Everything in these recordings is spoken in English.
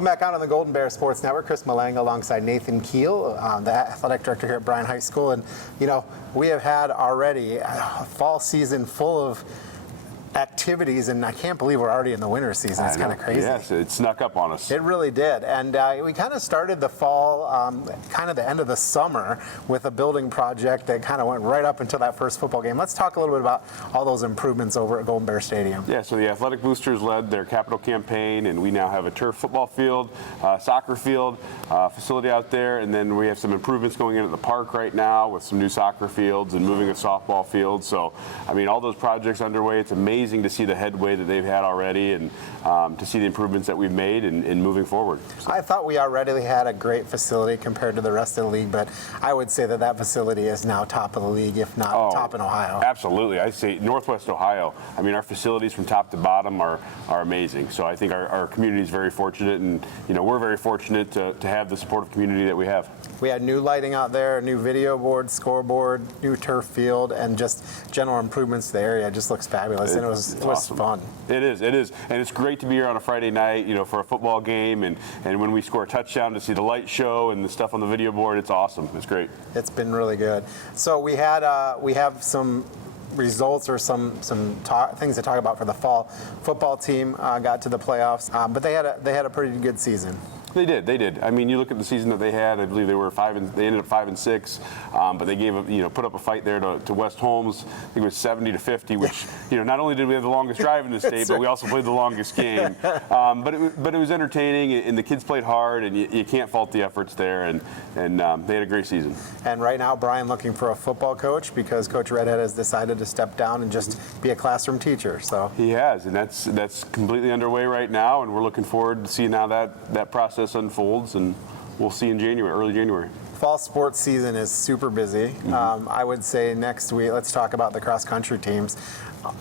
Welcome back on the Golden Bear Sports Network. Chris Malanga alongside Nathan Keel, the athletic director here at Bryan High School. And, you know, we have had already a fall season full of activities, and I can't believe we're already in the winter season. It's kind of crazy. Yes, it snuck up on us. It really did. And we kind of started the fall, kind of the end of the summer, with a building project that kind of went right up until that first football game. Let's talk a little bit about all those improvements over at Golden Bear Stadium. Yeah, so the athletic boosters led their capital campaign, and we now have a turf football field, soccer field, facility out there, and then we have some improvements going in at the park right now with some new soccer fields and moving a softball field. So, I mean, all those projects underway. It's amazing to see the headway that they've had already, and to see the improvements that we've made and moving forward. So. I thought we already had a great facility compared to the rest of the league, but I would say that facility is now top of the league, if not top in Ohio. Absolutely. I say Northwest Ohio. I mean, our facilities from top to bottom are amazing. So I think our community is very fortunate, and we're very fortunate to have the supportive community that we have. We had new lighting out there, a new video board, scoreboard, new turf field, and just general improvements to the area. It just looks fabulous, and it was awesome. Fun. It is, and it's great to be here on a Friday night, for a football game, and when we score a touchdown, to see the light show and the stuff on the video board. It's awesome. It's great. It's been really good. So we have some results or some things to talk about for the fall. Football team got to the playoffs, but they had a pretty good season. They did. I mean, you look at the season that they had. I believe they ended up 5-6, but they put up a fight there to West Holmes. I think it was 70-50, which not only did we have the longest drive in the state, but we also played the longest game. But it was entertaining, and the kids played hard, and you can't fault the efforts there. And they had a great season. And right now, Bryan looking for a football coach because Coach Redhead has decided to step down and just be a classroom teacher. So he has, and that's completely underway right now, and we're looking forward to seeing how that process unfolds, and we'll see in early January. Fall sports season is super busy. I would say next week, let's talk about the cross-country teams.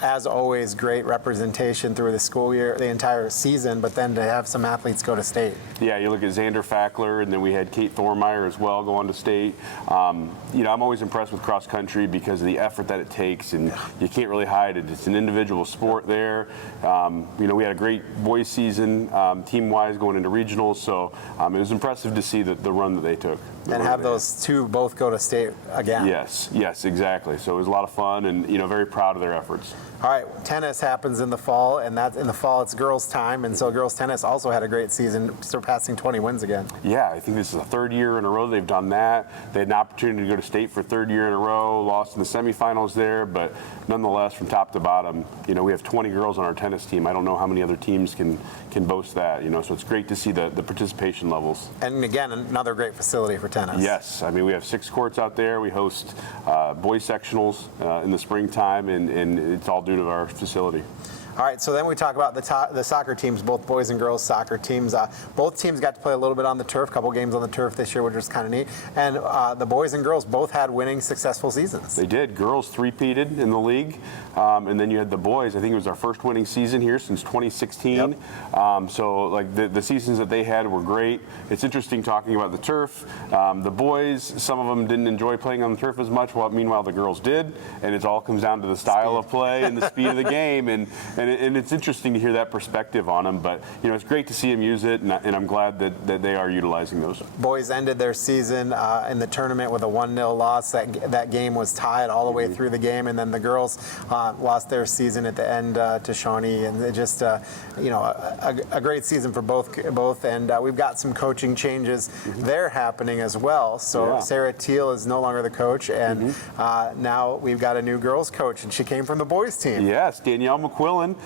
As always, great representation through the school year, the entire season, but then to have some athletes go to state. Yeah, you look at Xander Fackler, and then we had Kate Thormeyer as well go on to state. I'm always impressed with cross-country because of the effort that it takes, and you can't really hide it. It's an individual sport there. We had a great boys season, team-wise, going into regionals, so it was impressive to see the run that they took. And have those two both go to state again. Yes, exactly. So it was a lot of fun, and very proud of their efforts. All right, tennis happens in the fall, and in the fall it's girls' time, and so girls' tennis also had a great season, surpassing 20 wins again. Yeah, I think this is the third year in a row they've done that. They had an opportunity to go to state for third year in a row, lost in the semifinals there, but nonetheless, from top to bottom, we have 20 girls on our tennis team. I don't know how many other teams can boast that, so it's great to see the participation levels. And again, another great facility for tennis. Yes, I mean, we have 6 courts out there. We host boys sectionals in the springtime, and it's all due to our facility. All right, so then we talk about the soccer teams, both boys and girls soccer teams. Both teams got to play a little bit on the turf, a couple games on the turf this year, which was kind of neat. And the boys and girls both had winning, successful seasons. They did. Girls three-peated in the league, and then you had the boys. I think it was our first winning season here since 2016. Yep. So like the seasons that they had were great. It's interesting talking about the turf. The boys, some of them didn't enjoy playing on the turf as much, meanwhile the girls did, and it all comes down to the style of play and the speed of the game, and it's interesting to hear that perspective on them, but it's great to see them use it, and I'm glad that they are utilizing those. Boys ended their season in the tournament with a 1-0 loss. That game was tied all the way through the game, and then the girls lost their season at the end to Shawnee, and it just a great season for both. And we've got some coaching changes there happening as well. So Sarah Teal is no longer the coach, and now we've got a new girls coach, and she came from the boys team. Yes, Danielle McQuillan.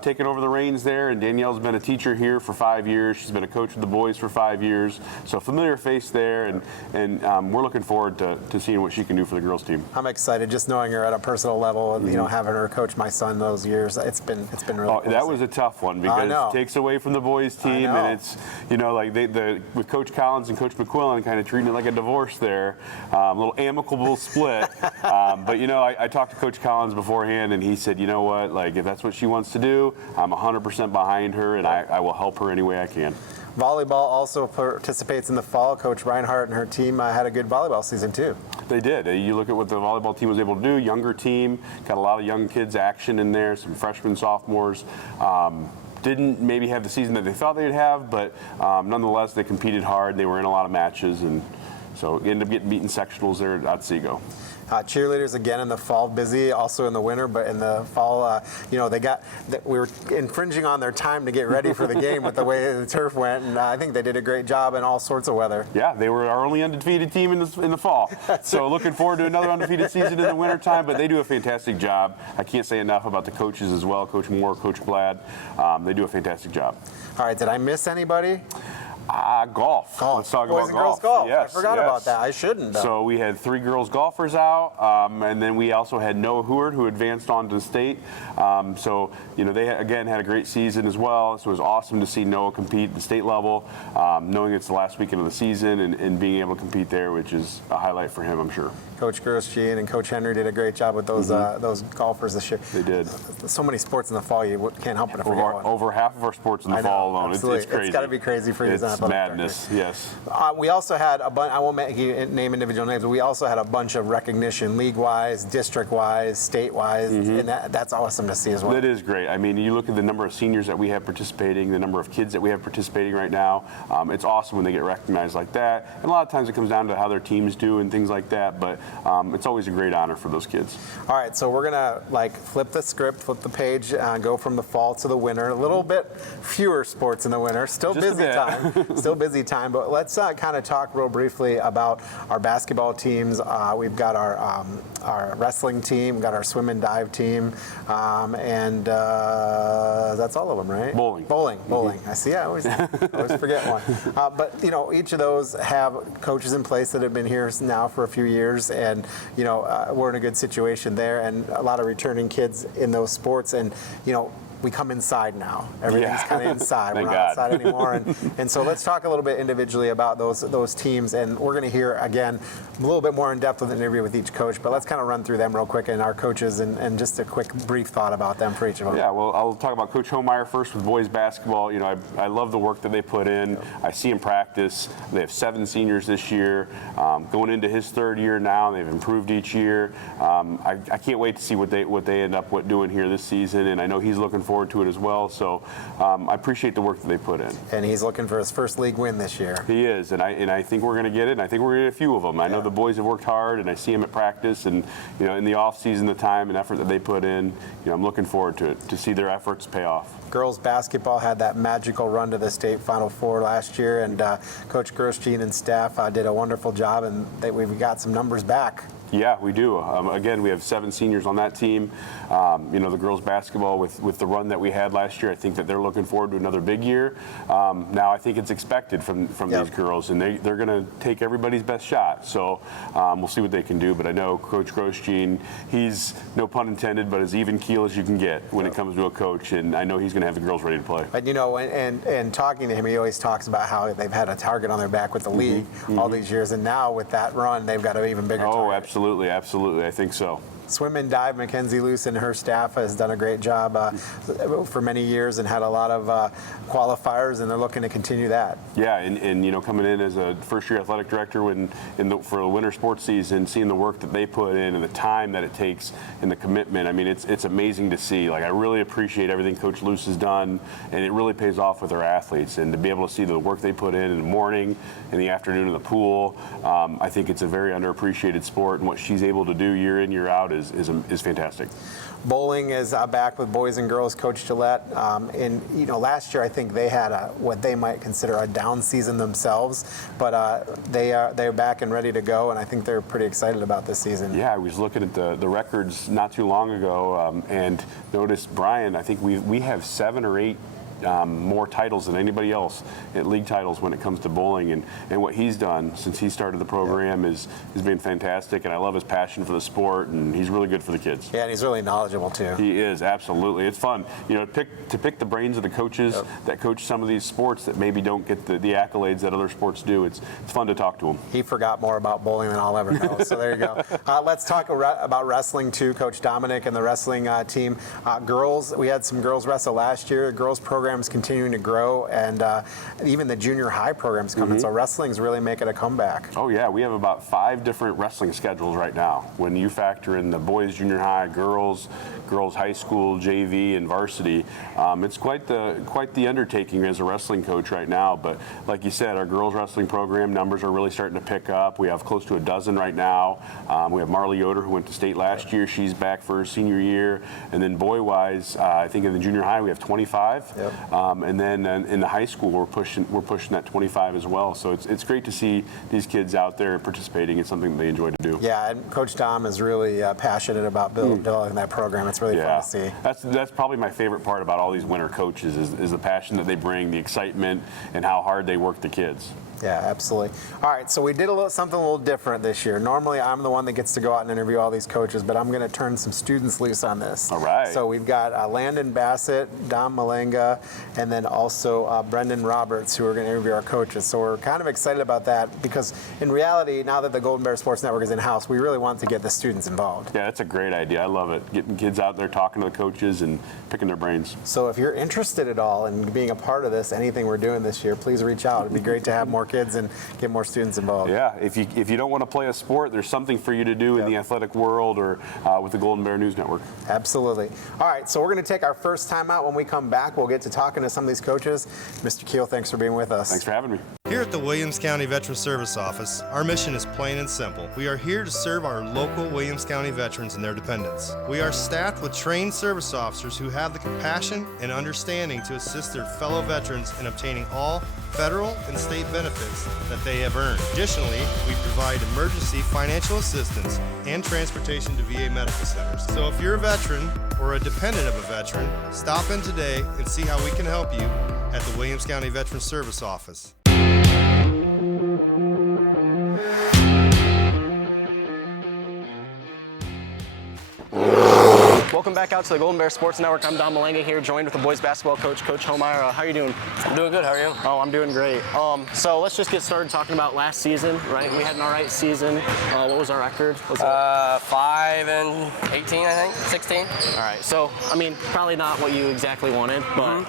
Taking over the reins there, and Danielle's been a teacher here for 5 years. She's been a coach with the boys for 5 years, so familiar face there, and we're looking forward to seeing what she can do for the girls team. I'm excited just knowing her at a personal level, and having her coach my son those years. It's been really cool. That was a tough one because it takes away from the boys team, and it's with Coach Collins and Coach McQuillan kind of treating it like a divorce there, a little amicable split. But I talked to Coach Collins beforehand, and he said, if that's what she wants to do, I'm 100% behind her, and I will help her any way I can. Volleyball also participates in the fall. Coach Reinhardt and her team had a good volleyball season too. They did. You look at what the volleyball team was able to do. Younger team, got a lot of young kids action in there, some freshmen, sophomores. didn't maybe have the season that they thought they'd have, but nonetheless, they competed hard. They were in a lot of matches, and so ended up getting beaten sectionals there at Otsego. Cheerleaders again in the fall, busy, also in the winter, but in the fall, we were infringing on their time to get ready for the game with the way the turf went, and I think they did a great job in all sorts of weather. Yeah, they were our only undefeated team in the fall. So looking forward to another undefeated season in the wintertime, but they do a fantastic job. I can't say enough about the coaches as well, Coach Moore, Coach Glad. They do a fantastic job. All right, did I miss anybody? Golf. Let's talk Boys about and girls golf. golf. Yes, I forgot about that. I shouldn't. So we had 3 girls golfers out, and then we also had Noah Heward, who advanced on to state. So they again had a great season as well. So it was awesome to see Noah compete at the state level, knowing it's the last weekend of the season and being able to compete there, which is a highlight for him, I'm sure. Coach Grosjean and Coach Henry did a great job with those golfers this year. They did. So many sports in the fall, you can't help but to forget one. Over half of our sports in the fall alone. It's crazy. It's got to be crazy for you as an It's athletic madness, director. yes. We also had a bunch, I won't name individual names, but we also had a bunch of recognition league-wise, district-wise, state-wise, and that's awesome to see as well. It is great. I mean, you look at the number of seniors that we have participating, the number of kids that we have participating right now. It's awesome when they get recognized like that. And a lot of times it comes down to how their teams do and things like that, but it's always a great honor for those kids. All right, so we're going to flip the script, flip the page, go from the fall to the winter. A little bit fewer sports in the winter. Still Just busy time. Still busy time, but let's kind of talk real briefly about our basketball teams. We've got our wrestling team, we've got our swim and dive team, and that's all of them, right? Bowling. Bowling. I see. I always forget one. But each of those have coaches in place that have been here now for a few years, and we're in a good situation there, and a lot of returning kids in those sports, and we come inside now. Everything's kind of inside. We're not outside anymore. And so let's talk a little bit individually about those teams. And we're going to hear, again, a little bit more in depth with an interview with each coach. But let's kind of run through them real quick and our coaches and just a quick brief thought about them for each of them. Yeah, well, I'll talk about Coach Homeyer first with boys basketball. I love the work that they put in. I see them practice. They have 7 seniors this year. Going into his 3rd year now, they've improved each year. I can't wait to see what they end up doing here this season. And I know he's looking forward to it as well. So I appreciate the work that they put in. And he's looking for his first league win this year. He is, and I think we're going to get it. And I think we're going to get a few of them. I know the boys have worked hard, and I see them at practice, and in the off season, the time and effort that they put in. I'm looking forward to it, to see their efforts pay off. Girls basketball had that magical run to the state Final Four last year, and Coach Grosjean and staff did a wonderful job, and we've got some numbers back. Yeah, we do. Again, we have 7 seniors on that team. The girls basketball with the run that we had last year, I think that they're looking forward to another big year. Now I think it's expected from these girls, and they're going to take everybody's best shot. So we'll see what they can do. But I know Coach Grosjean, he's, no pun intended, but as even keel as you can get when it comes to a coach, and I know he's going to have the girls ready to play. But and talking to him, he always talks about how they've had a target on their back with the league all these years, and now with that run, they've got an even bigger target. Oh, absolutely. I think so. Swim and dive, Mackenzie Luce and her staff has done a great job for many years and had a lot of qualifiers, and they're looking to continue that. Yeah, and coming in as a first-year athletic director for the winter sports season, seeing the work that they put in and the time that it takes and the commitment, I mean, it's amazing to see. I really appreciate everything Coach Luce has done, and it really pays off with our athletes. And to be able to see the work they put in the morning, in the afternoon in the pool, I think it's a very underappreciated sport, and what she's able to do year in, year out is fantastic. Bowling is back with boys and girls. Coach Gillette, last year I think they had what they might consider a down season themselves, but they're back and ready to go, and I think they're pretty excited about this season. Yeah, I was looking at the records not too long ago and noticed, Bryan, I think we have 7 or 8 more titles than anybody else at league titles when it comes to bowling, and what he's done since he started the program has been fantastic, and I love his passion for the sport, and he's really good for the kids. Yeah, and he's really knowledgeable too. He is, absolutely. It's fun, to pick the brains of the coaches that coach some of these sports that maybe don't get the accolades that other sports do. It's fun to talk to him. He forgot more about bowling than I'll ever know, so there you go. Let's talk about wrestling too. Coach Dominic and the wrestling team. Girls, we had some girls wrestle last year. Girls program programs continuing to grow, and even the junior high programs coming. So wrestling's really making a comeback. Oh yeah, we have about 5 different wrestling schedules right now. When you factor in the boys junior high, girls high school, JV, and varsity, it's quite the undertaking as a wrestling coach right now. But like you said, our girls wrestling program numbers are really starting to pick up. We have close to a dozen right now. We have Marley Yoder, who went to state last year. She's back for her senior year. And then boy-wise, I think in the junior high we have 25. Yep. And then in the high school we're pushing that 25 as well. So it's great to see these kids out there participating. It's something that they enjoy to do. Yeah, and Coach Dom is really passionate about building that program. It's really fun to see. That's probably my favorite part about all these winter coaches is the passion that they bring, the excitement, and how hard they work the kids. Yeah, absolutely. All right, so we did something a little different this year. Normally, I'm the one that gets to go out and interview all these coaches, but I'm going to turn some students loose on this. All right. So we've got Landon Bassett, Dom Malenga, and then also Brendan Roberts, who are going to interview our coaches. So we're kind of excited about that because, in reality, now that the Golden Bear Sports Network is in-house, we really want to get the students involved. Yeah, that's a great idea. I love it. Getting kids out there talking to the coaches and picking their brains. So if you're interested at all in being a part of this, anything we're doing this year, please reach out. It'd be great to have more kids and get more students involved. Yeah, if you don't want to play a sport, there's something for you to do in the athletic world or with the Golden Bear News Network. Absolutely. All right, so we're going to take our first time out. When we come back, we'll get to talking to some of these coaches. Mr. Keel, thanks for being with us. Thanks for having me. Here at the Williams County Veteran Service Office, our mission is plain and simple. We are here to serve our local Williams County veterans and their dependents. We are staffed with trained service officers who have the compassion and understanding to assist their fellow veterans in obtaining all federal and state benefits that they have earned. Additionally, we provide emergency financial assistance and transportation to VA medical centers. So if you're a veteran or a dependent of a veteran, stop in today and see how we can help you at the Williams County Veteran Service Office. Welcome back out to the Golden Bear Sports Network. I'm Don Malenga here, joined with the boys basketball coach, Coach Homeyer. How are you doing? I'm doing good. How are you? Oh, I'm doing great. So let's just get started talking about last season, right? We had an all right season. What was our record? Was it 5-18, I think, 16. all right. So, I mean, probably not what you exactly wanted, but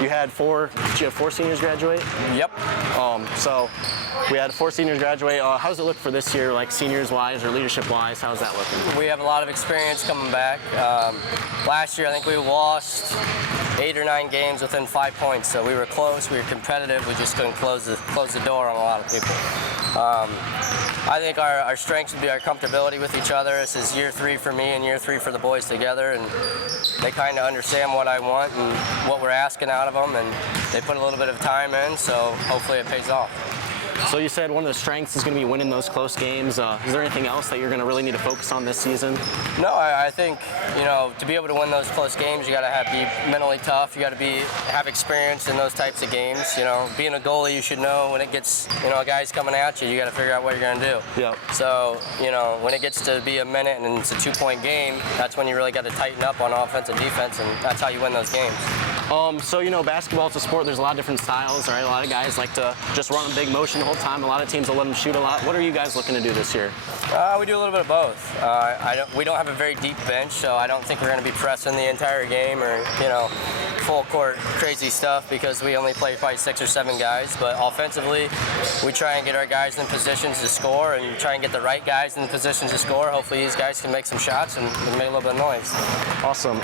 you had four seniors graduate? Yep. So we had 4 seniors graduate. How does it look for this year, like seniors-wise or leadership-wise? How's that looking? We have a lot of experience coming back. Last year, I think we lost 8 or 9 games within 5 points, so we were close. We were competitive. We just couldn't close the door on a lot of people. I think our strengths would be our comfortability with each other. This is year 3 for me and year 3 for the boys together, and they kind of understand what I want and what we're asking out of them, and they put a little bit of time in, so hopefully it pays off. So you said one of the strengths is going to be winning those close games. Is there anything else that you're going to really need to focus on this season? No, I think, to be able to win those close games, you got to be mentally tough. You got to have experience in those types of games. Being a goalie, you should know when it gets, a guy's coming at you, you got to figure out what you're going to do. Yep. So, when it gets to be a minute and it's a 2-point game, that's when you really got to tighten up on offense and defense, and that's how you win those games. So, basketball is a sport. There's a lot of different styles, right? A lot of guys like to just run a big motion the whole time. A lot of teams will let them shoot a lot. What are you guys looking to do this year? We do a little bit of both. We don't have a very deep bench, so I don't think we're going to be pressing the entire game or, full court crazy stuff because we only play probably 6 or 7 guys. But offensively, we try and get our guys in positions to score and try and get the right guys in positions to score. Hopefully these guys can make some shots and make a little bit of noise. Awesome.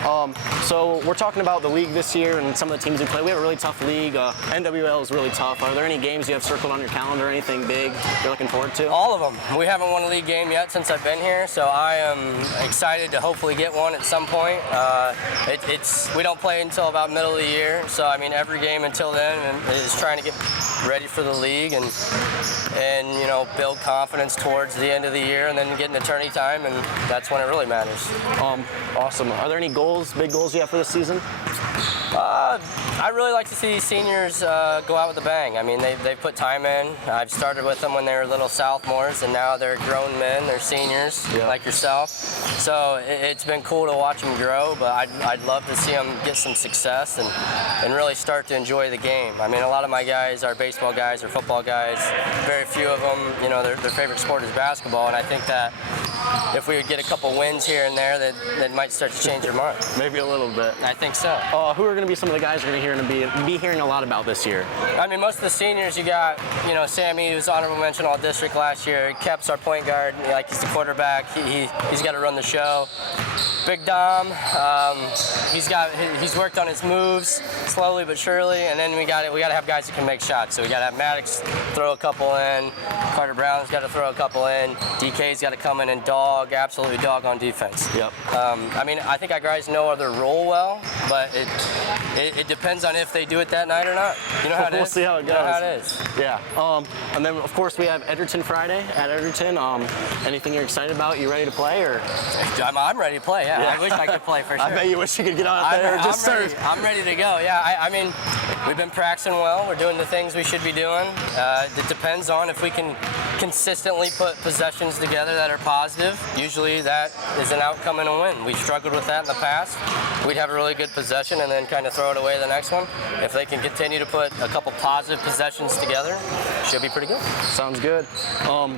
So we're talking about the league this year and some of the teams we play. We have a really tough league. NWL is really tough. Are there any games you have circled on your calendar, anything big you're looking forward to? All of them. We haven't won a league game yet since I've been here, so I am excited to hopefully get one at some point. We don't play until about middle of the year, so I mean every game until then is trying to get ready for the league and build confidence towards the end of the year and then get into tourney time, and that's when it really matters. Awesome. Are there any big goals you have for this season? I really like to see seniors go out with a bang. I mean, they've put time in. I've started with them when they were little sophomores, and now they're grown men. They're seniors, like yourself. So it's been cool to watch them grow, but I'd love to see them get some success and really start to enjoy the game. I mean, a lot of my guys are baseball guys or football guys. Very few of them, their favorite sport is basketball, and I think that if we would get a couple wins here and there, that might start to change your mind. Maybe a little bit. I think so. Who are going to be some of the guys we're going to be hearing a lot about this year? I mean, most of the seniors you got, Sammy, who was honorable mention all district last year. Kep's our point guard, he's the quarterback. He's got to run the show. Big Dom, he's worked on his moves slowly but surely, and then we got to have guys that can make shots. So we got to have Maddox throw a couple in. Carter Brown's got to throw a couple in. DK's got to come in and absolutely dog on defense. Yep. I mean, I think our guys know their role well, but it depends on if they do it that night or not. You know how it is? We'll see how it goes. You know how it is. Yeah. And then, of course, we have Edgerton Friday at Edgerton. Anything you're excited about? You ready to play? Or I'm ready to play, yeah. I wish I could play for sure. I bet you wish you could get out there and just serve. I'm ready to go, yeah. I mean, we've been practicing well. We're doing the things we should be doing. It depends on if we can consistently put possessions together that are positive. Usually that is an outcome and a win. We struggled with that in the past. We'd have a really good possession and then kind of throw it away the next one. If they can continue to put a couple positive possessions together, should be pretty good. Sounds good.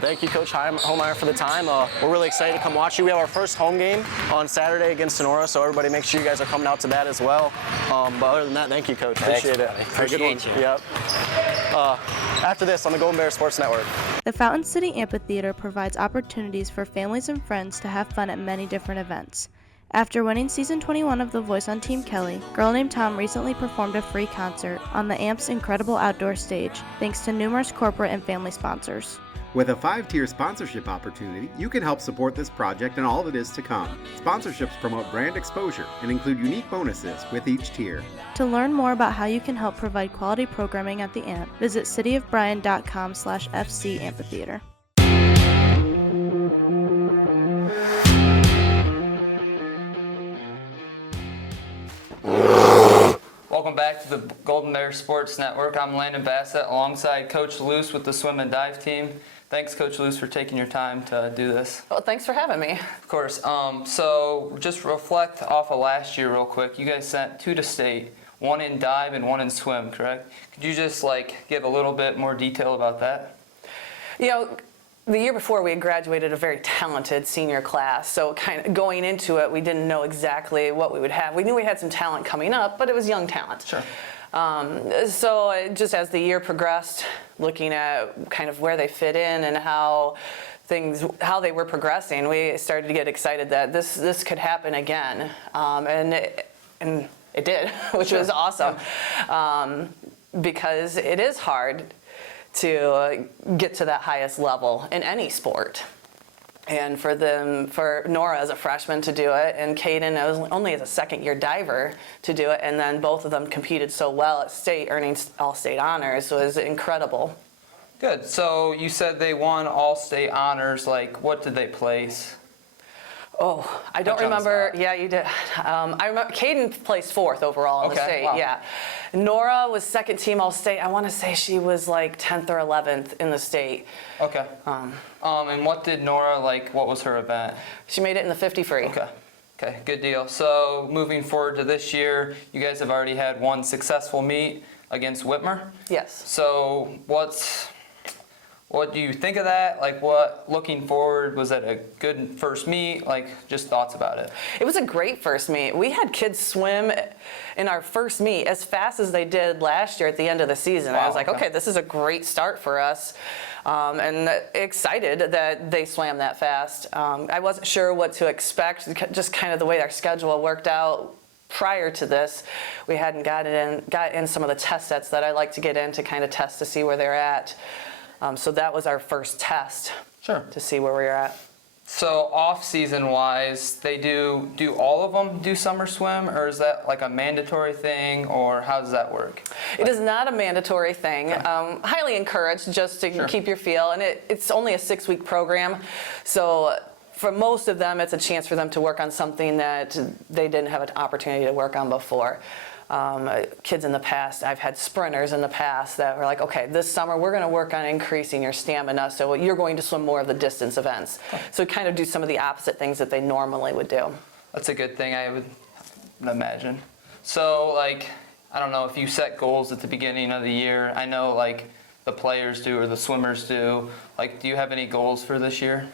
Thank you, Coach Homeyer, for the time. We're really excited to come watch you. We have our first home game on Saturday against Sonora, so everybody make sure you guys are coming out to that as well. But other than that, thank you, Coach. Appreciate it. Appreciate you. Yep. After this on the Golden Bear Sports Network. The Fountain City Amphitheater provides opportunities for families and friends to have fun at many different events. After winning Season 21 of The Voice on Team Kelly, Girl Named Tom recently performed a free concert on the AMP's incredible outdoor stage, thanks to numerous corporate and family sponsors. With a 5-tier sponsorship opportunity, you can help support this project and all that is to come. Sponsorships promote brand exposure and include unique bonuses with each tier. To learn more about how you can help provide quality programming at the AMP, visit cityofbryan.com/FC Amphitheater. Welcome back to the Golden Bear Sports Network. I'm Landon Bassett alongside Coach Luce with the swim and dive team. Thanks, Coach Luce, for taking your time to do this. Well, thanks for having me. Of course. So just reflect off of last year real quick. You guys sent 2 to state, 1 in dive and 1 in swim, correct? Could you just give a little bit more detail about that? The year before, we had graduated a very talented senior class, so kind of going into it, we didn't know exactly what we would have. We knew we had some talent coming up, but it was young talent. Sure. So just as the year progressed, looking at kind of where they fit in and how they were progressing, we started to get excited that this could happen again, and it did, which was awesome, because it is hard to get to that highest level in any sport. And for Nora as a freshman to do it, and Caden only as a second-year diver to do it, and then both of them competed so well at state, earning all-state honors, was incredible. Good. So you said they won all-state honors. What did they place? Oh, I don't remember. Yeah, you did. I remember Caden placed 4th overall in the state. Wow. Yeah. Nora was second team All-State. I want to say she was 10th or 11th in the state. Okay. And what did Nora what was her event? She made it in the 50 free. Okay, good deal. So moving forward to this year, you guys have already had 1 successful meet against Whitmer. Yes. So what do you think of that? Looking forward, was that a good first meet? Just thoughts about it. It was a great first meet. We had kids swim in our first meet as fast as they did last year at the end of the season. Wow, I was okay, this is a great start for us. And excited that they swam that fast. I wasn't sure what to expect, just kind of the way our schedule worked out. Prior to this, we hadn't got in some of the test sets that I like to get in to kind of test to see where they're at. So that was our first test. Sure. To see where we were at. So off-season wise, they do all of them do summer swim, or is that a mandatory thing, or how does that work? It is not a mandatory thing. Okay. Highly encouraged just to keep your feel, and it's only a 6-week program, so for most of them, it's a chance for them to work on something that they didn't have an opportunity to work on before. Kids in the past, I've had sprinters in the past that were okay, this summer we're going to work on increasing your stamina, so you're going to swim more of the distance events. So kind of do some of the opposite things that they normally would do. That's a good thing, I would imagine. So, I don't know if you set goals at the beginning of the year. I know, the players do or the swimmers do. Do you have any goals for this year?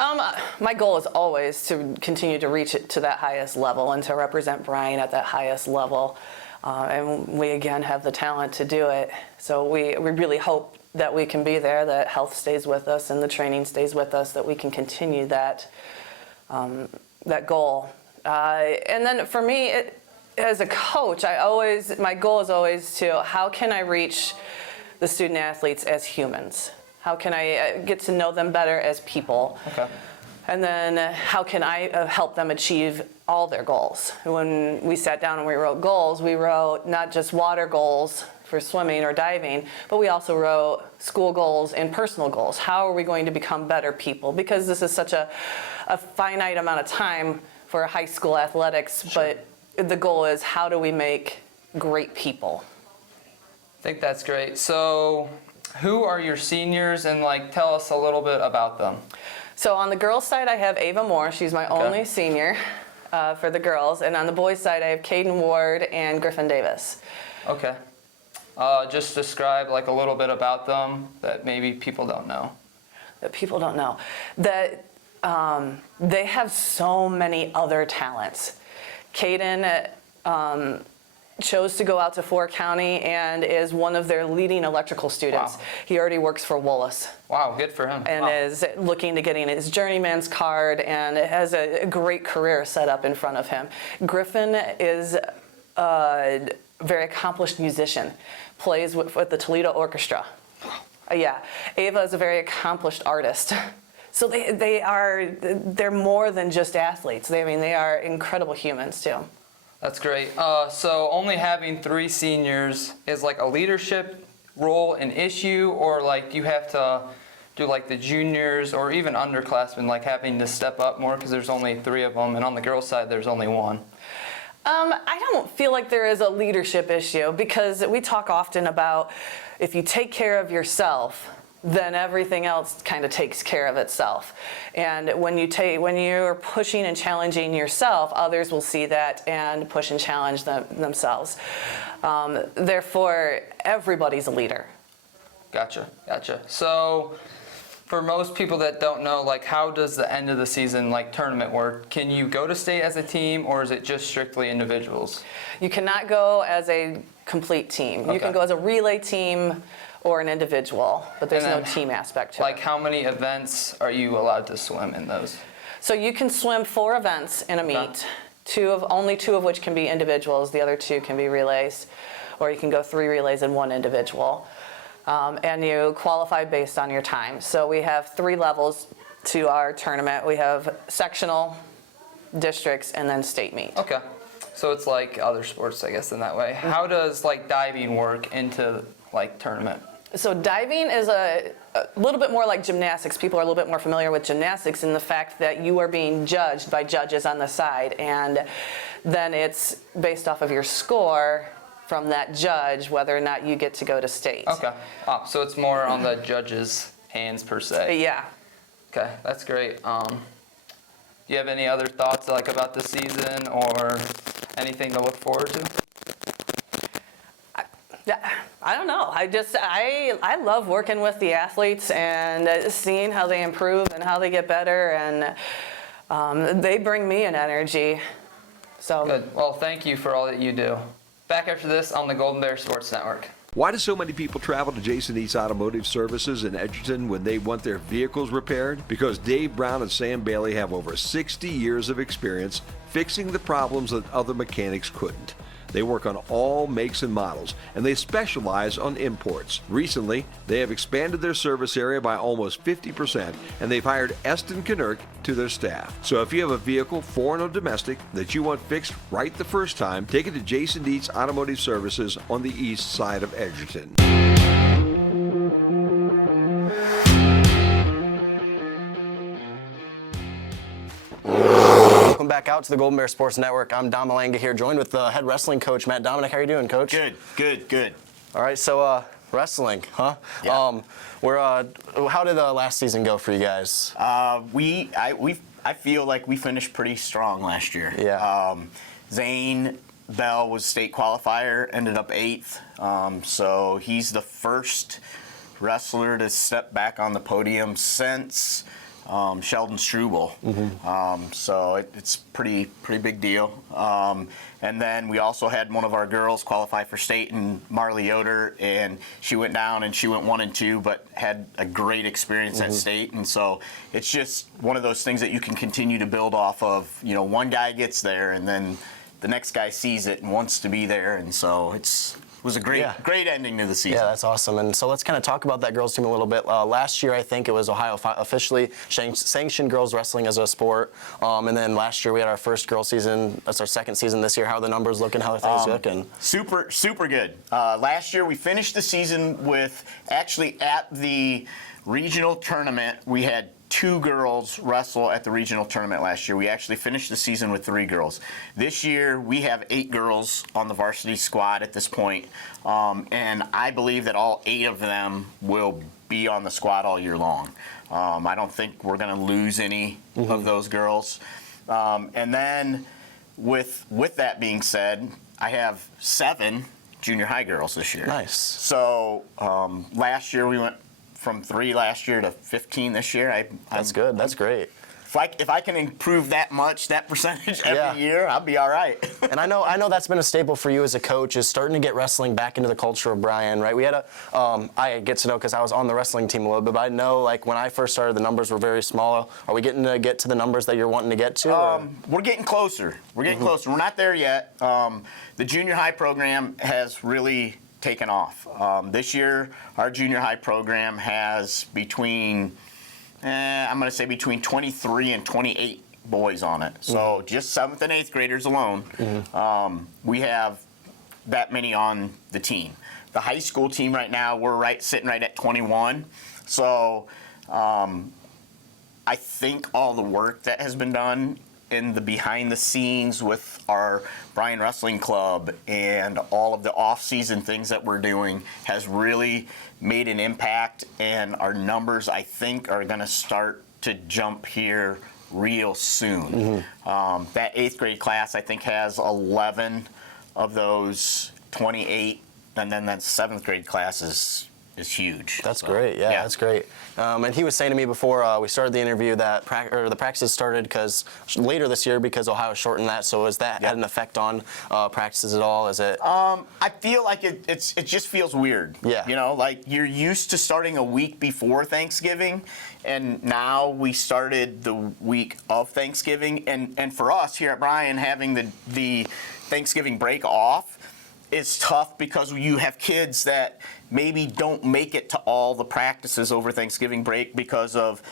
My goal is always to continue to reach it to that highest level and to represent Bryan at that highest level. And we, again, have the talent to do it. So we really hope that we can be there, that health stays with us and the training stays with us, that we can continue that, that goal. And then for me, as a coach, my goal is always to, how can I reach the student athletes as humans? How can I get to know them better as people? Okay. And then how can I help them achieve all their goals? When we sat down and we wrote goals, we wrote not just water goals for swimming or diving, but we also wrote school goals and personal goals. How are we going to become better people? Because this is such a finite amount of time for high school athletics, Sure. But the goal is, how do we make great people? I think that's great. So who are your seniors, and tell us a little bit about them? So on the girls' side, I have Ava Moore. She's my only senior for the girls. And on the boys' side, I have Caden Ward and Griffin Davis. Okay. Just describe a little bit about them that maybe people don't know. That people don't know. That they have so many other talents. Caden chose to go out to Fort County and is one of their leading electrical students. Wow. He already works for Willis. Good for him. And Wow. is looking to getting his journeyman's card and has a great career set up in front of him. Griffin is a very accomplished musician, plays with the Toledo Orchestra. Yeah, Ava is a very accomplished artist. So they're more than just athletes. They are incredible humans too. That's great. So only having 3 seniors is a leadership role an issue, or do you have to do the juniors or even underclassmen having to step up more because there's only 3 of them, and on the girls' side there's only 1? I don't feel like there is a leadership issue, because we talk often about, if you take care of yourself, then everything else kind of takes care of itself. And when you're pushing and challenging yourself, others will see that and push and challenge themselves. Therefore, everybody's a leader. Gotcha. So for most people that don't know, how does the end of the season tournament work? Can you go to state as a team, or is it just strictly individuals? You cannot go as a complete team. You can go as a relay team or an individual, but there's no team aspect to it. How many events are you allowed to swim in those? So you can swim 4 events in a meet, only 2 of which can be individuals, the other 2 can be relays, or you can go 3 relays and 1 individual. And you qualify based on your time. So we have 3 levels to our tournament. We have sectional, districts, and then state meet. Okay. So it's like other sports, I guess, in that way. How does diving work into tournament? So diving is a little bit more like gymnastics. People are a little bit more familiar with gymnastics in the fact that you are being judged by judges on the side, and then it's based off of your score from that judge whether or not you get to go to state. Okay. So it's more on the judge's hands per se. Yeah. Okay, that's great. Do you have any other thoughts about the season or anything to look forward to? I don't know. I love working with the athletes and seeing how they improve and how they get better, and they bring me an energy. So Good. Well, thank you for all that you do. Back after this on the Golden Bear Sports Network. Why do so many people travel to Jason Dietsch Automotive Services in Edgerton when they want their vehicles repaired? Because Dave Brown and Sam Bailey have over 60 years of experience fixing the problems that other mechanics couldn't. They work on all makes and models, and they specialize on imports. Recently, they have expanded their service area by almost 50%, and they've hired Eston Knerk to their staff. So if you have a vehicle, foreign or domestic, that you want fixed right the first time, take it to Jason Dietsch Automotive Services on the east side of Edgerton. Welcome back out to the Golden Bear Sports Network. I'm Dom Malanga here, joined with head wrestling coach Matt Dominic. How are you doing, Coach? Good. All right, so wrestling, huh? Yeah. How did last season go for you guys? I feel like we finished pretty strong last year. Yeah. Zane Bell was state qualifier, ended up 8th. So he's the first wrestler to step back on the podium since Sheldon Struble. So it's pretty big deal. And then we also had one of our girls qualify for state, and Marley Yoder, and she went down and she went 1 and 2, but had a great experience at state. And so it's just one of those things that you can continue to build off of. You know, one guy gets there, and then the next guy sees it and wants to be there, and so it was a great ending to the season. Yeah, that's awesome. And so let's kind of talk about that girls team a little bit. Last year, I think it was Ohio officially sanctioned girls wrestling as a sport. And then last year we had our first girls season. That's our second season this year. How are the numbers looking? How are things looking? Super good. Last year we finished the season with, actually at the regional tournament, we had 2 girls wrestle at the regional tournament last year. We actually finished the season with 3 girls. This year, we have 8 girls on the varsity squad at this point, and I believe that all 8 of them will be on the squad all year long. I don't think we're going to lose any of those girls. And then, with that being said, I have 7 junior high girls this year. Nice. So last year we went from 3 last year to 15 this year. That's good. That's great. If I can improve that percentage every year, I'll be all right. And I know that's been a staple for you as a coach, is starting to get wrestling back into the culture of Bryan, right? We had I get to know because I was on the wrestling team a little bit, but I know like when I first started, the numbers were very small. Are we getting to get to the numbers that you're wanting to get to? We're getting closer. We're getting closer. We're not there yet. The junior high program has really taken off. This year, our junior high program has between 23 and 28 boys on it. So just 7th and 8th graders alone, we have that many on the team. The high school team right now, we're sitting right at 21. So I think all the work that has been done in the behind the scenes with our Bryan Wrestling Club and all of the off-season things that we're doing has really made an impact, and our numbers, I think, are going to start to jump here real soon. That 8th grade class, I think, has 11 of those 28, and then that 7th grade class is huge. That's great. Yeah, that's great. And he was saying to me before we started the interview that the practices started because later this year because Ohio shortened that. So has that had an effect on practices at all? Is it? I feel like it just feels weird. Yeah. You know, like you're used to starting a week before Thanksgiving, and now we started the week of Thanksgiving. And for us here at Bryan, having the Thanksgiving break off is tough because you have kids that maybe don't make it to all the practices over Thanksgiving break because of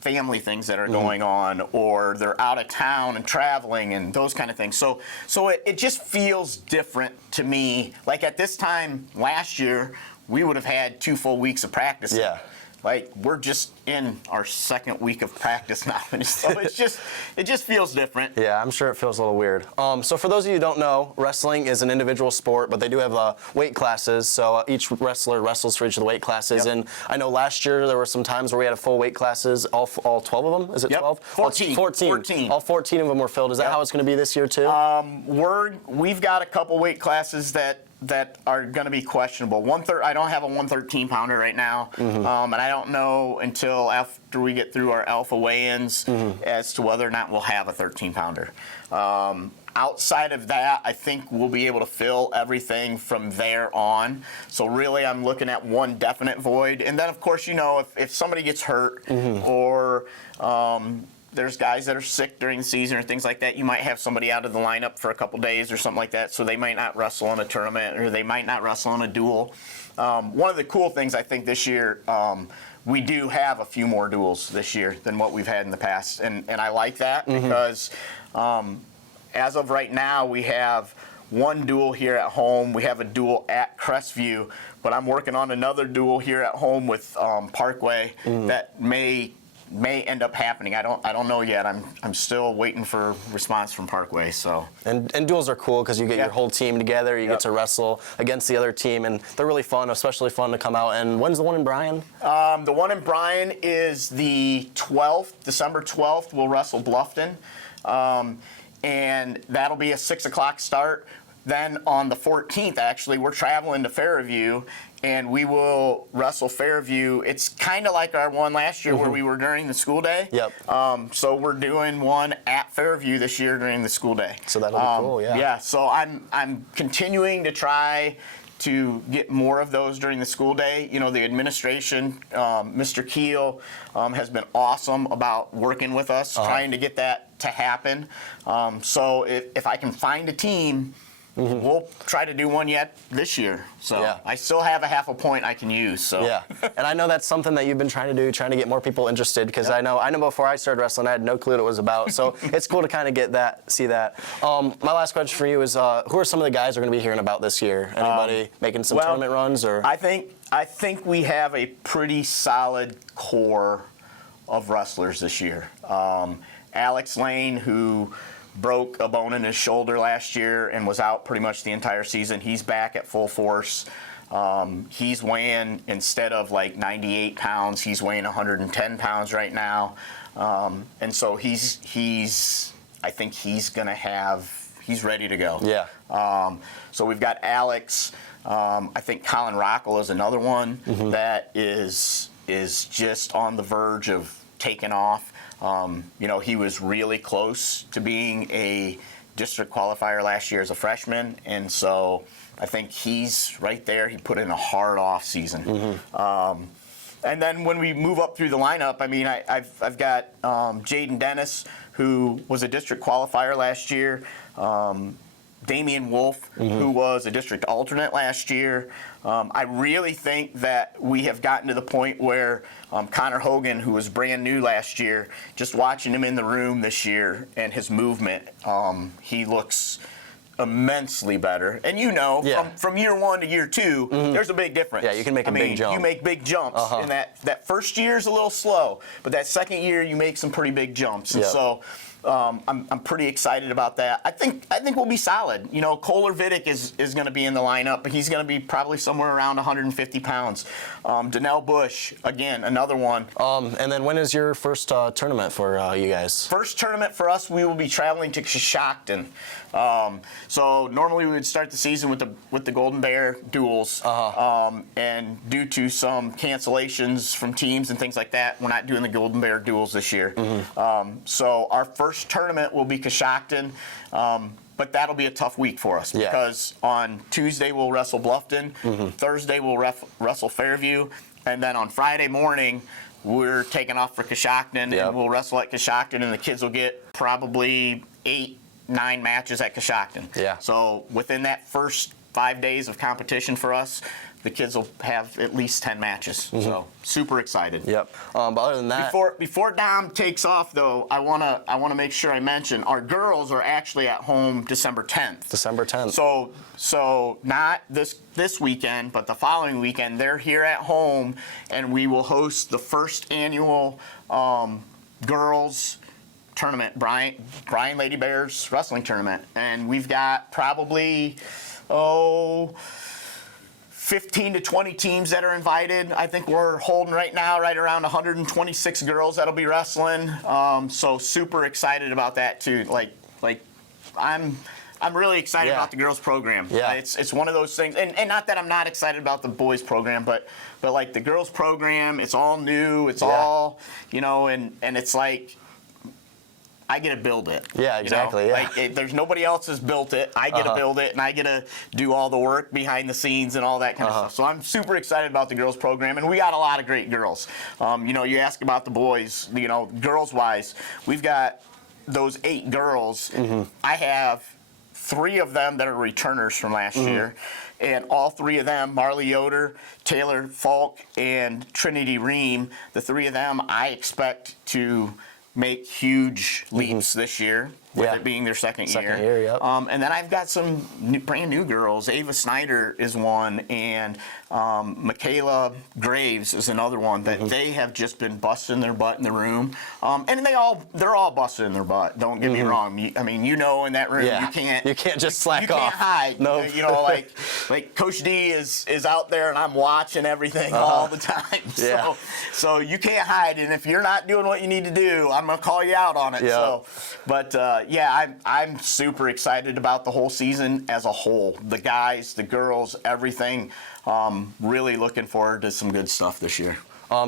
family things that are going on, or they're out of town and traveling and those kind of things. So it just feels different to me. Like at this time last year, we would have had 2 full weeks of practice. Yeah. Like we're just in our 2nd week of practice now, so it just feels different. Yeah, I'm sure it feels a little weird. So for those of you who don't know, wrestling is an individual sport, but they do have weight classes. So each wrestler wrestles for each of the weight classes. And I know last year there were some times where we had full weight classes, all 12 of them. Is it 12? 14. 14. All 14 of them were filled. Is that how it's going to be this year too? We've got a couple weight classes that are going to be questionable. I don't have a 113 pounder right now, and I don't know until after we get through our alpha weigh-ins as to whether or not we'll have a 13 pounder. Outside of that, I think we'll be able to fill everything from there on. So really, I'm looking at one definite void, and then of course, you know, if somebody gets hurt or there's guys that are sick during the season or things like that, you might have somebody out of the lineup for a couple days or something like that, so they might not wrestle in a tournament or they might not wrestle in a duel. One of the cool things I think this year, we do have a few more duels this year than what we've had in the past, and I like that because as of right now, we have one duel here at home. We have a duel at Crestview, but I'm working on another duel here at home with Parkway that may end up happening. I don't know yet. I'm still waiting for response from Parkway. So and duels are cool because you get your whole team together. You get to wrestle against the other team, and they're really fun. Especially fun to come out. And when's the one in Bryan? The one in Bryan is the 12th, December 12th. We'll wrestle Bluffton, and that'll be a 6 o'clock start. then on the 14th, actually, we're traveling to Fairview, and we will wrestle Fairview. It's kind of like our one last year where we were during the school day. Yep. So we're doing one at Fairview this year during the school day. So that'll be cool, yeah. Yeah, so I'm continuing to try to get more of those during the school day. You know, the administration, Mr. Keel, has been awesome about working with us, trying to get that to happen. So if I can find a team, we'll try to do one yet this year. So Yeah. I still have a half a point I can use. So Yeah, and I know that's something that you've been trying to do, trying to get more people interested. Because I know before I started wrestling, I had no clue what it was about. So it's cool to kind of see that. My last question for you is, who are some of the guys we're going to be hearing about this year? Anybody making some tournament runs, or? I think we have a pretty solid core of wrestlers this year. Alex Lane, who broke a bone in his shoulder last year and was out pretty much the entire season. He's back at full force. He's weighing, instead of like 98 pounds, he's weighing 110 pounds right now. And so I think he's ready to go. Yeah. So we've got Alex. I think Colin Rockel is another one that is just on the verge of taking off. You know, he was really close to being a district qualifier last year as a freshman, and so I think he's right there. He put in a hard off season. And then when we move up through the lineup, I mean, I've got Jaden Dennis, who was a district qualifier last year. Damian Wolf, who was a district alternate last year. I really think that we have gotten to the point where Connor Hogan, who was brand new last year, just watching him in the room this year and his movement, he looks immensely better. And you know, from year one to year two, there's a big difference. Yeah, you can make a big jump. You make big jumps. And that first year is a little slow, but that second year you make some pretty big jumps. And so I'm pretty excited about that. I think we'll be solid. You know, Kohler Vidic is going to be in the lineup, but he's going to be probably somewhere around 150 pounds. Donnell Bush, again, another one. And then when is your first tournament for you guys? First tournament for us, we will be traveling to Coshocton. So normally we would start the season with the Golden Bear duels, and due to some cancellations from teams and things like that, we're not doing the Golden Bear duels this year. So our first tournament will be Coshocton, but that'll be a tough week for us because on Tuesday we'll wrestle Bluffton, Thursday we'll wrestle Fairview, and then on Friday morning we're taking off for Coshocton, and we'll wrestle at Coshocton, and the kids will get probably 8-9 matches at Coshocton. Yeah. So within that first 5 days of competition for us, the kids will have at least 10 matches. So super excited. Yep. But other than that, before Dom takes off, though, I wanna make sure I mention our girls are actually at home December 10th. December 10th. So not this weekend, but the following weekend, they're here at home, and we will host the first annual girls tournament, Bryan Lady Bears wrestling tournament, and we've got probably 15 to 20 teams that are invited. I think we're holding right now right around 126 girls that'll be wrestling. So super excited about that too. Like I'm really excited about the girls program. Yeah. It's one of those things, and not that I'm not excited about the boys program, but like the girls program, it's all new. It's all, you know, and it's like, I get to build it. Yeah, exactly. You know? Yeah. Like, there's nobody else has built it. I get to build it, and I get to do all the work behind the scenes and all that kind of stuff. So I'm super excited about the girls program, and we got a lot of great girls. You know, you ask about the boys. You know, girls-wise, we've got those 8 girls. I have 3 of them that are returners from last year, and all 3 of them, Marley Yoder, Taylor Falk, and Trinity Ream, the 3 of them I expect to make huge leaps this year, with it being their second year. Yep. And then I've got some brand new girls. Ava Snyder is one, and Michaela Graves is another one that they have just been busting their butt in the room. And they're all busting in their butt. Don't get me wrong. I mean, you know, in that room, you can't just slack off. You can't hide. No. You know, like Coach D is out there, and I'm watching everything all the time. So you can't hide. And if you're not doing what you need to do, I'm going to call you out on it. Yeah. So, but yeah, I'm super excited about the whole season as a whole. The guys, the girls, everything. Really looking forward to some good stuff this year.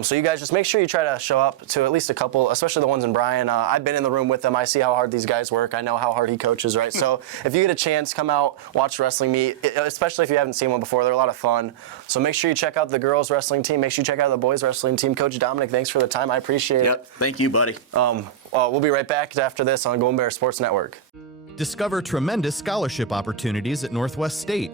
So you guys just make sure you try to show up to at least a couple, especially the ones in Bryan. I've been in the room with them. I see how hard these guys work. I know how hard he coaches, right? So if you get a chance, come out, watch wrestling meet, especially if you haven't seen one before. They're a lot of fun. So make sure you check out the girls wrestling team. Make sure you check out the boys wrestling team. Coach Dominic, thanks for the time. I appreciate it. Thank you, buddy. We'll be right back after this on Golden Bear Sports Network. Discover tremendous scholarship opportunities at Northwest State.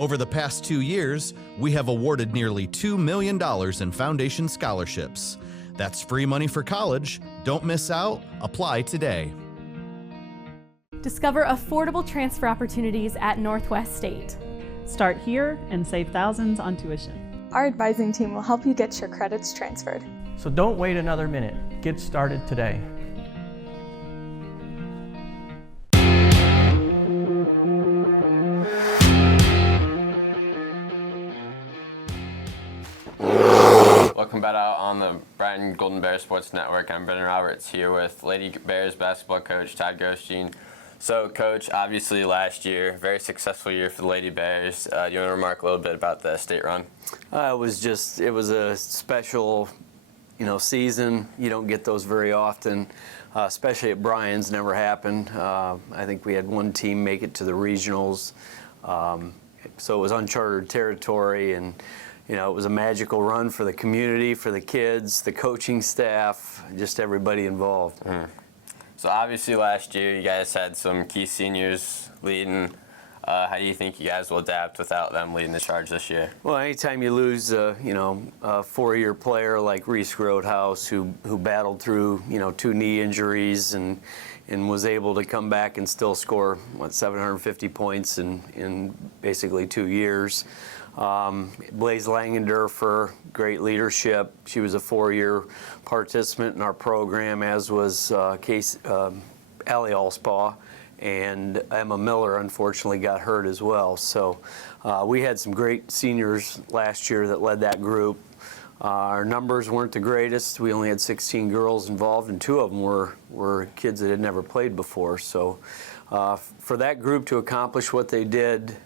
Over the past 2 years, we have awarded nearly $2 million in foundation scholarships. That's free money for college. Don't miss out. Apply today. Discover affordable transfer opportunities at Northwest State. Start here and save thousands on tuition. Our advising team will help you get your credits transferred. So don't wait another minute. Get started today. Welcome back out on the Bryan Golden Bear Sports Network. I'm Brendan Roberts here with Lady Bears basketball coach Todd Grosjean. So, Coach, obviously last year, very successful year for the Lady Bears. Do you want to remark a little bit about the state run? It was a special, season. You don't get those very often, especially at Bryan's. Never happened. I think we had one team make it to the regionals, so it was uncharted territory, and it was a magical run for the community, for the kids, the coaching staff, just everybody involved. So obviously last year you guys had some key seniors leading. How do you think you guys will adapt without them leading the charge this year? Well, anytime you lose, a four-year player like Reese Roadhouse, who battled through, 2 knee injuries and was able to come back and still score 750 points in basically 2 years. Blaze Langendorfer, great leadership. She was a 4-year participant in our program, as was Allie Allspaw, and Emma Miller unfortunately got hurt as well. So we had some great seniors last year that led that group. Our numbers weren't the greatest. We only had 16 girls involved, and 2 of them were kids that had never played before. So for that group to accomplish what they did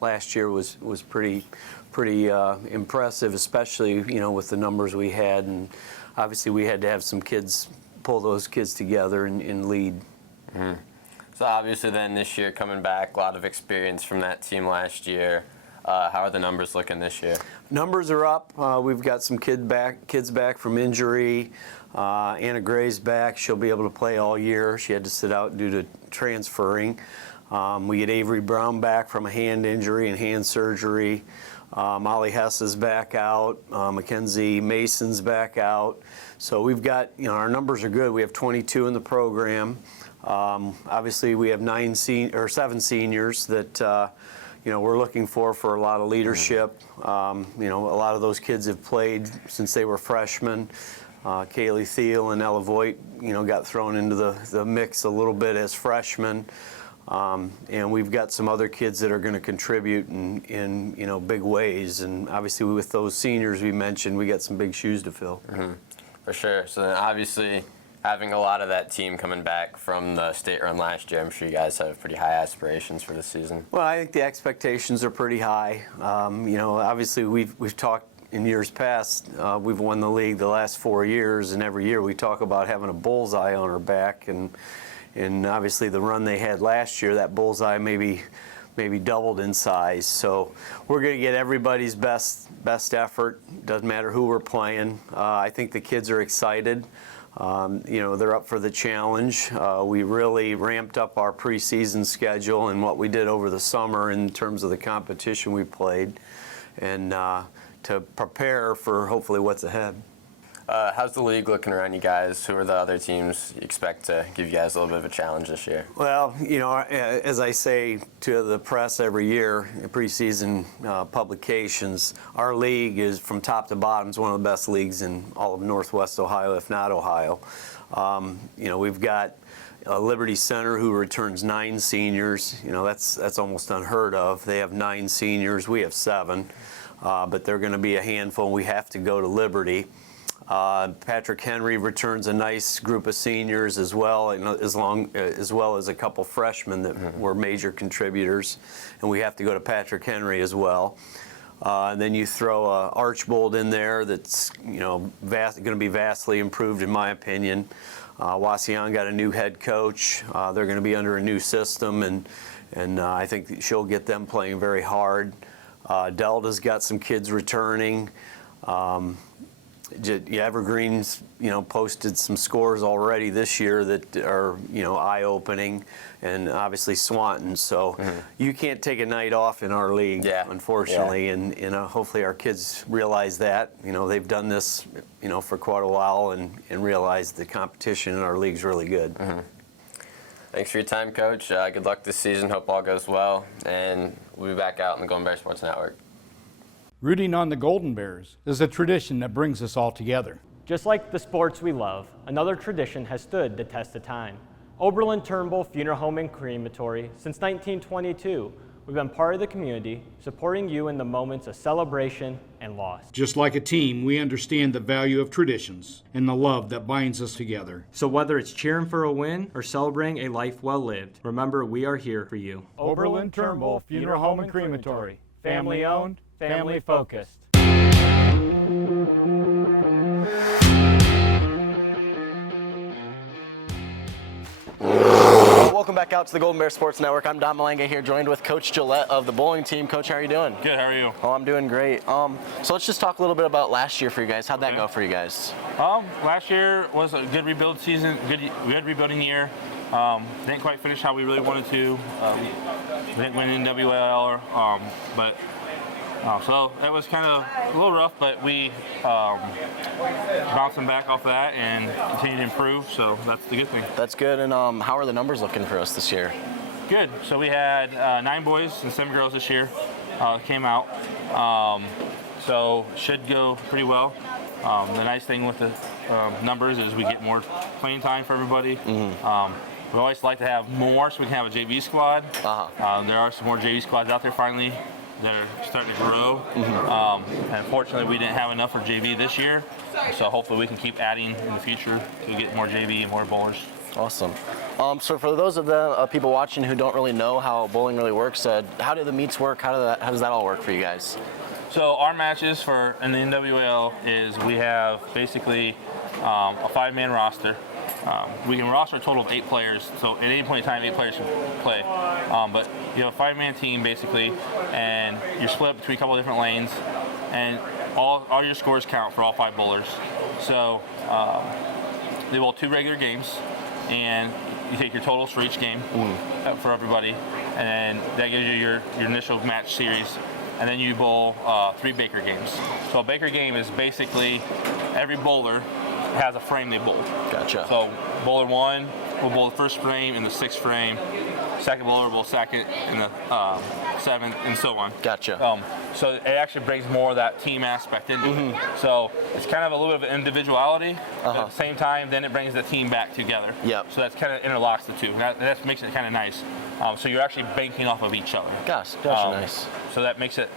last year was pretty impressive, especially with the numbers we had, and obviously we had to have some kids pull those kids together and lead. So obviously then this year coming back, a lot of experience from that team last year. How are the numbers looking this year? Numbers are up. We've got some kids back from injury. Anna Gray's back. She'll be able to play all year. She had to sit out due to transferring. We get Avery Brown back from a hand injury and hand surgery. Molly Hess is back out. Mackenzie Mason's back out. So we've got, our numbers are good. We have 22 in the program. Obviously, we have 7 seniors that we're looking for a lot of leadership. A lot of those kids have played since they were freshmen. Kaylee Thiel and Ella Voigt, got thrown into the mix a little bit as freshmen. And we've got some other kids that are going to contribute in big ways. And obviously, with those seniors we mentioned, we got some big shoes to fill. For sure. So then obviously, having a lot of that team coming back from the state run last year, I'm sure you guys have pretty high aspirations for this season. Well, I think the expectations are pretty high. Obviously we've talked in years past. We've won the league the last 4 years, and every year we talk about having a bullseye on our back. And obviously the run they had last year, that bullseye maybe doubled in size. So we're going to get everybody's best effort. Doesn't matter who we're playing. I think the kids are excited. They're up for the challenge. We really ramped up our preseason schedule and what we did over the summer in terms of the competition we played, and to prepare for hopefully what's ahead. How's the league looking around you guys? Who are the other teams you expect to give you guys a little bit of a challenge this year? Well, as I say to the press every year, preseason publications, our league is from top to bottom is one of the best leagues in all of Northwest Ohio, if not Ohio. We've got Liberty Center, who returns 9 seniors. That's almost unheard of. They have 9 seniors. We have 7, but they're going to be a handful. We have to go to Liberty. Patrick Henry returns a nice group of seniors as well, as well as a couple freshmen that were major contributors, and we have to go to Patrick Henry as well. And then you throw Archbold in there that's going to be vastly improved in my opinion. Wasion got a new head coach. They're going to be under a new system, and I think she'll get them playing very hard. Delta's got some kids returning. Evergreen's, posted some scores already this year that are, eye-opening, and obviously Swanton. So you can't take a night off in our league, unfortunately, and hopefully our kids realize that. They've done this, for quite a while and realize the competition in our league's really good. Thanks for your time, Coach. Good luck this season. Hope all goes well, and we'll be back out on the Golden Bear Sports Network. Rooting on the Golden Bears is a tradition that brings us all together. Just like the sports we love, another tradition has stood the test of time. Oberlin-Turnbull Funeral Home and Crematory, since 1922, we've been part of the community, supporting you in the moments of celebration and loss. Just like a team, we understand the value of traditions and the love that binds us together. So whether it's cheering for a win or celebrating a life well lived, remember we are here for you. Oberlin-Turnbull Funeral Home and Crematory. Family owned, family focused. Welcome back out to the Golden Bear Sports Network. I'm Don Malanga here, joined with Coach Gillette of the bowling team. Coach, how are you doing? Good, how are you? Oh, I'm doing great. So let's just talk a little bit about last year for you guys. How'd that go for you guys? Last year was a good rebuild season, good rebuilding year. Didn't quite finish how we really wanted to. We didn't win NWL, so that was kind of a little rough, but we bouncing back off that and continue to improve, so that's the good thing. That's good, and how are the numbers looking for us this year? Good. So we had 9 boys and 7 girls this year came out, so should go pretty well. The nice thing with the numbers is we get more playing time for everybody. We always like to have more so we can have a JV squad. There are some more JV squads out there finally. They're starting to grow. And unfortunately, we didn't have enough for JV this year, so hopefully we can keep adding in the future to get more JV and more bowlers. Awesome. So for those of the people watching who don't really know how bowling really works, how do the meets work? How does that all work for you guys? So our matches in the NWL is we have basically a 5-man roster. We can roster a total of 8 players, so at any point in time, 8 players can play. But you have a 5-man team basically, and you're split between a couple of different lanes, and all your scores count for all 5 bowlers. So they bowl 2 regular games, and you take your totals for each game for everybody, and that gives you your initial match series. And then you bowl 3 Baker games. So a Baker game is basically every bowler has a frame they bowl. Gotcha. So bowler 1 will bowl the first frame and the 6th frame. Second bowler will bowl second and the 7th, and so on. Gotcha. So it actually brings more of that team aspect into it. So it's kind of a little bit of individuality, but at the same time, then it brings the team back together. Yep. So that's kind of interlocks the two. And that makes it kind of nice. So you're actually banking off of each other. Gotcha, nice. So that makes it.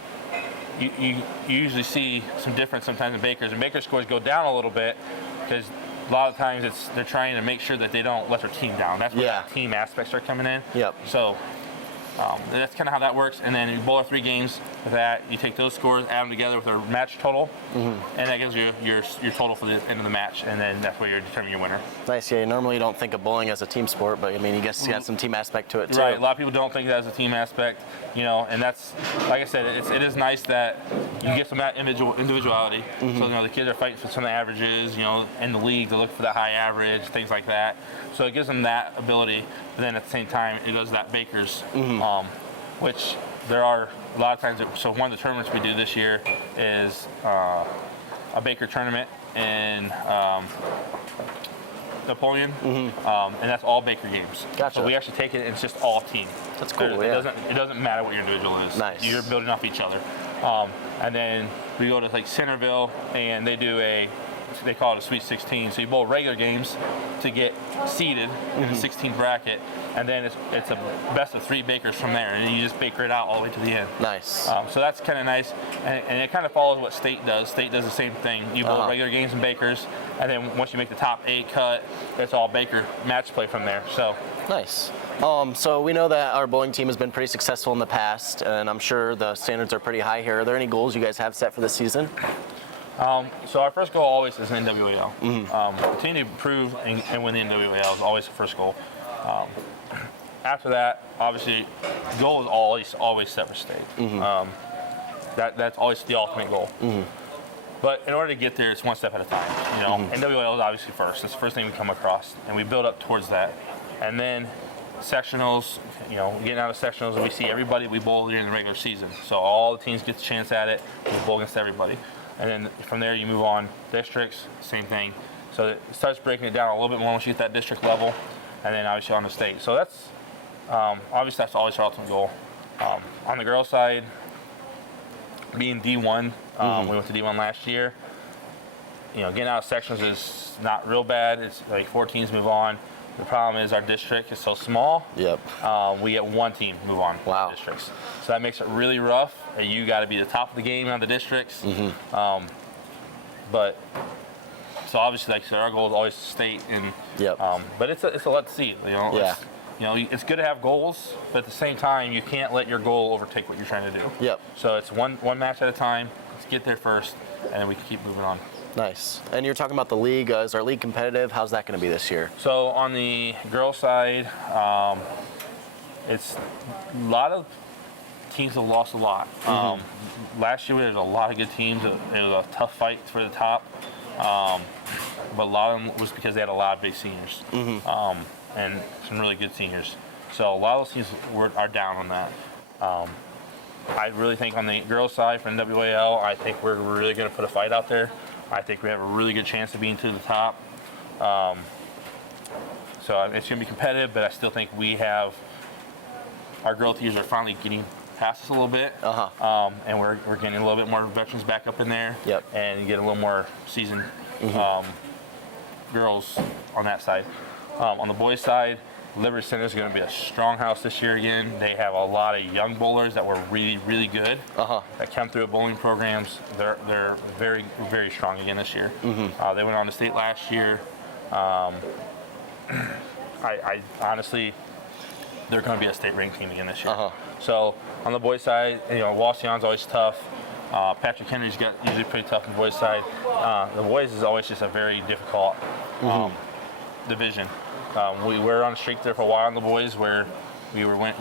You usually see some difference sometimes in Bakers, and Baker scores go down a little bit because a lot of times they're trying to make sure that they don't let their team down. That's where the team aspects are coming in. Yep. So that's kind of how that works. And then you bowl 3 games with that. You take those scores, add them together with our match total, and that gives you your total for the end of the match. And then that's where you determine your winner. Nice. Yeah. Normally you don't think of bowling as a team sport, but I mean, you guess it's got some team aspect to it too. Right. A lot of people don't think that as a team aspect, and that's like I said, it is nice that you get some of that individuality. So the kids are fighting for some of the averages, in the league to look for that high average, things like that. So it gives them that ability. But then at the same time, it does that Bakers, which there are a lot of times. So one of the tournaments we do this year is a Baker tournament in Napoleon, and that's all Baker games. Gotcha. So we actually take it, and it's just all team. That's cool. It doesn't matter what your individual is. Nice. You're building off each other. And then we go to like Centerville, and they do a they call it a Sweet 16. So you bowl regular games to get seeded in the 16 bracket, and then it's a best of 3 bakers from there, and you just baker it out all the way to the end. Nice. So that's kind of nice, and it kind of follows what state does. State does the same thing. You bowl regular games and bakers, and then once you make the top 8 cut, it's all baker match play from there. So nice. So we know that our bowling team has been pretty successful in the past, and I'm sure the standards are pretty high here. Are there any goals you guys have set for this season? So our first goal always is NWAL. Continue to improve and win the NWAL is always the first goal. After that, obviously, the goal is always set for state. That's always the ultimate goal. But in order to get there, it's one step at a time. NWAL is obviously first. That's the first thing we come across, and we build up towards that. And then sectionals, getting out of sectionals, and we see everybody we bowl here in the regular season. So all the teams get the chance at it. We bowl against everybody. And then from there, you move on. Districts, same thing. So it starts breaking it down a little bit more once you get that district level, and then obviously on the state. So that's obviously that's always our ultimate goal. On the girls' side, being D1, we went to D1 last year. Getting out of sections is not real bad. It's like 4 teams move on. The problem is our district is so small. Yep. We get 1 team move on. Wow. Districts. So that makes it really rough. You got to be the top of the game on the districts. But so obviously, like I said, our goal is always state. And but it's a lot to see. It's good to have goals, but at the same time, you can't let your goal overtake what you're trying to do. Yep. So it's one match at a time. Let's get there first, and then we can keep moving on. Nice. And you're talking about the league. Is our league competitive? How's that going to be this year? So on the girls' side, it's a lot of teams have lost a lot. Last year we had a lot of good teams. It was a tough fight for the top, but a lot of them was because they had a lot of big seniors and some really good seniors. So a lot of those teams are down on that. I really think on the girls' side for NWAL, I think we're really going to put a fight out there. I think we have a really good chance of being to the top. So it's going to be competitive, but I still think we have our girl teams are finally getting past us a little bit, and we're getting a little bit more veterans back up in there, and get a little more seasoned girls on that side. On the boys' side, Liberty Center is going to be a strong house this year again. They have a lot of young bowlers that were really, really good that come through bowling programs. They're very, very strong again this year. They went on to state last year. I honestly, they're going to be a state-ranked team again this year. So on the boys' side, Wasion's always tough. Patrick Henry's usually pretty tough on the boys' side. The boys is always just a very difficult division. We were on a streak there for a while on the boys where we won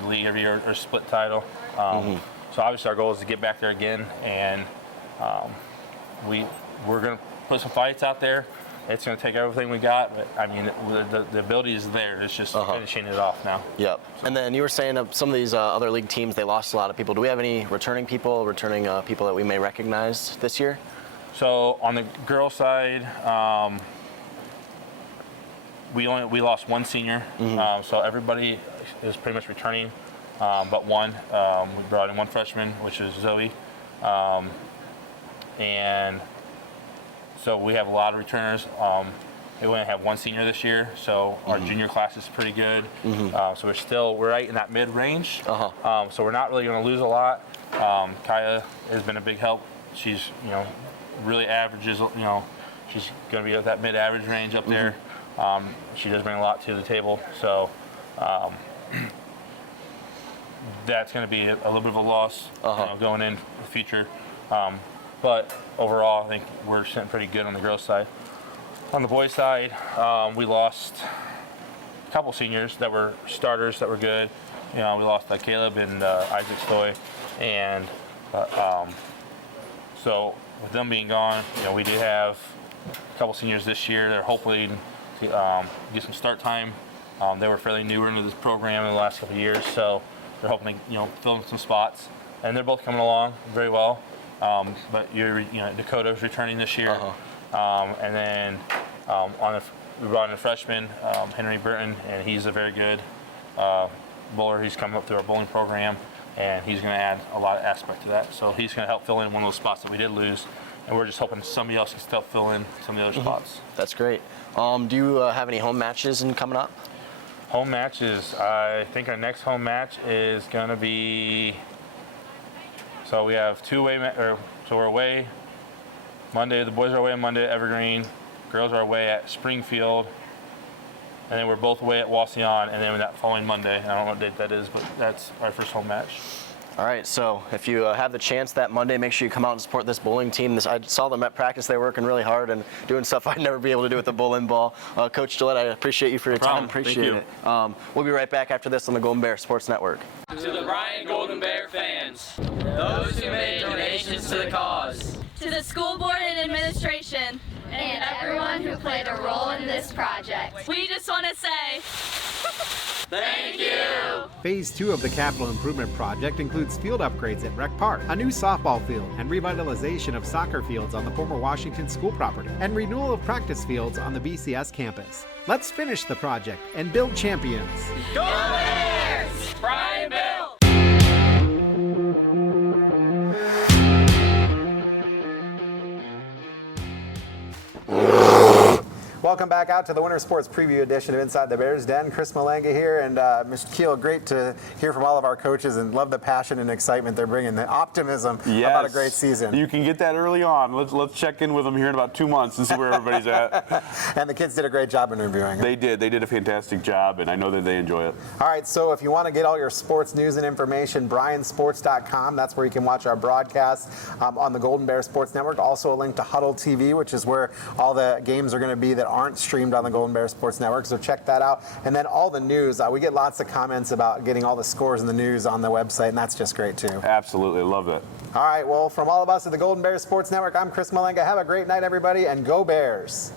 the league every year or split title. So obviously our goal is to get back there again, and we're going to put some fights out there. It's going to take everything we got, but I mean the ability is there. It's just finishing it off now. Yep. And then you were saying some of these other league teams, they lost a lot of people. Do we have any returning people that we may recognize this year? So on the girls' side, we lost 1 senior, so everybody is pretty much returning, but 1. We brought in 1 freshman, which is Zoe, and so we have a lot of returners. We only have 1 senior this year, so our junior class is pretty good. So we're right in that mid-range. So we're not really going to lose a lot. Kaya has been a big help. She's really averages. She's going to be at that mid-average range up there. She does bring a lot to the table, so that's going to be a little bit of a loss going in the future. But overall, I think we're sitting pretty good on the girls' side. On the boys' side, we lost a couple seniors that were starters that were good. We lost Caleb and Isaac Stoy, and so with them being gone, we do have a couple seniors this year. They're hopefully get some start time. They were fairly newer into this program in the last couple of years, so they're hoping to fill in some spots. And they're both coming along very well. But Dakota's returning this year, and then we brought in a freshman, Henry Burton, and he's a very good bowler. He's coming up through our bowling program, and he's going to add a lot of aspect to that. So he's going to help fill in one of those spots that we did lose. and we're just hoping somebody else can still fill in some of the other spots. That's great. Do you have any home matches coming up? Home matches, I think our next home match is going to be, so we have so we're away Monday, the boys are away on Monday at Evergreen, girls are away at Springfield, and then we're both away at Wasion, and then that following Monday, I don't know what date that is, but that's our first home match. All right, so if you have the chance that Monday, make sure you come out and support this bowling team. I saw them at practice. They're working really hard and doing stuff I'd never be able to do with the bowling ball. Coach Gillette, I appreciate you for your time. Appreciate it. We'll be right back after this on the Golden Bear Sports Network. To the Bryan Golden Bear fans, those who made donations to the cause, to the school board and administration, and everyone who played a role in this project, we just want to say thank you! Phase 2 of the capital improvement project includes field upgrades at Rec Park, a new softball field, and revitalization of soccer fields on the former Washington school property, and renewal of practice fields on the BCS campus. Let's finish the project and build champions. Go Bears! Bryan Bill! Welcome back out to the Winter Sports Preview edition of Inside the Bears Den. Chris Malanga here, and Mr. Keel, great to hear from all of our coaches and love the passion and excitement they're bringing, the optimism about a great season. You can get that early on. Let's check in with them here in about 2 months and see where everybody's at. And the kids did a great job interviewing. They did. They did a fantastic job, and I know that they enjoy it. All right, so if you want to get all your sports news and information, bryansports.com. That's where you can watch our broadcast on the Golden Bear Sports Network. Also a link to Huddle TV, which is where all the games are going to be that aren't streamed on the Golden Bear Sports Network, so check that out. And then all the news, we get lots of comments about getting all the scores and the news on the website, and that's just great too. Absolutely, love it. All right, well, from all of us at the Golden Bear Sports Network, I'm Chris Malanga. Have a great night, everybody, and go Bears.